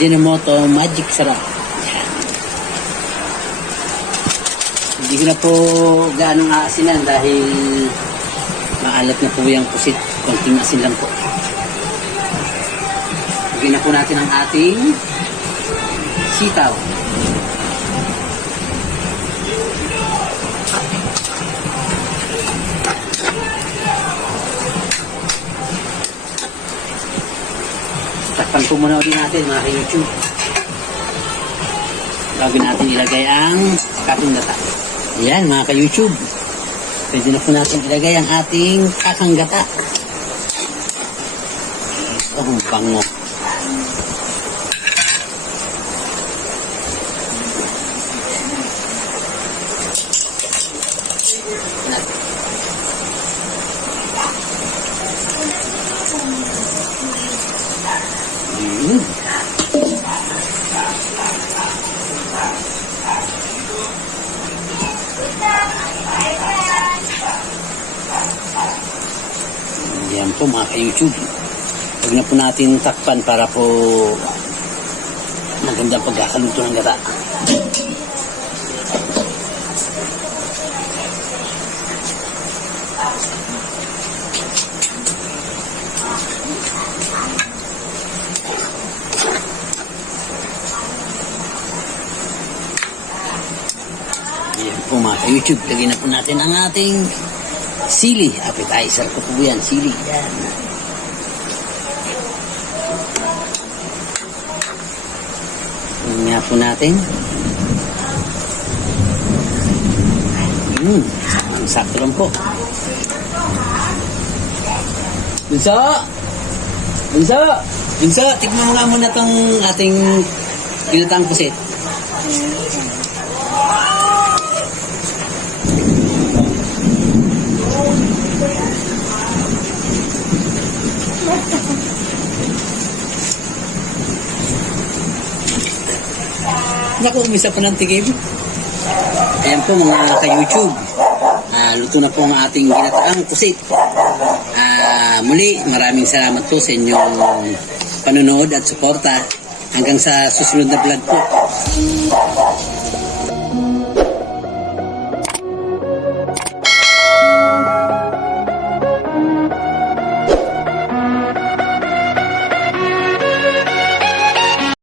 Ajinomoto Magic Sarap. Yan. Hindi ko na po gaanong aasinan dahil maalat na po yung pusit. Konting asin lang po. Lagyan na po natin ang ating sitaw. Takpan po muna ulit natin mga ka-YouTube. Bago natin ilagay ang kakang gata. Ayan mga ka-YouTube. Pwede na po natin ilagay ang ating kakang gata. Oh, bango. Yan po mga ka-YouTube. Huwag na po natin takpan para po magandang pagkakaluto ng gata. Yan po mga ka-YouTube. Lagyan na po natin ang ating sili. Appetizer ko po yan. Sili. Yan. Yan nga po natin. Ang sakto lang po. Bunso! Bunso! Bunso! Tignan mo nga muna itong ating ginatang pusit. Naku, umisa pa ng tigib. Ayan po mga ka-YouTube. Luto na po ang ating ginataang pusit. Muli, maraming salamat po sa inyong panunood at suporta. Hanggang sa susunod na vlog po.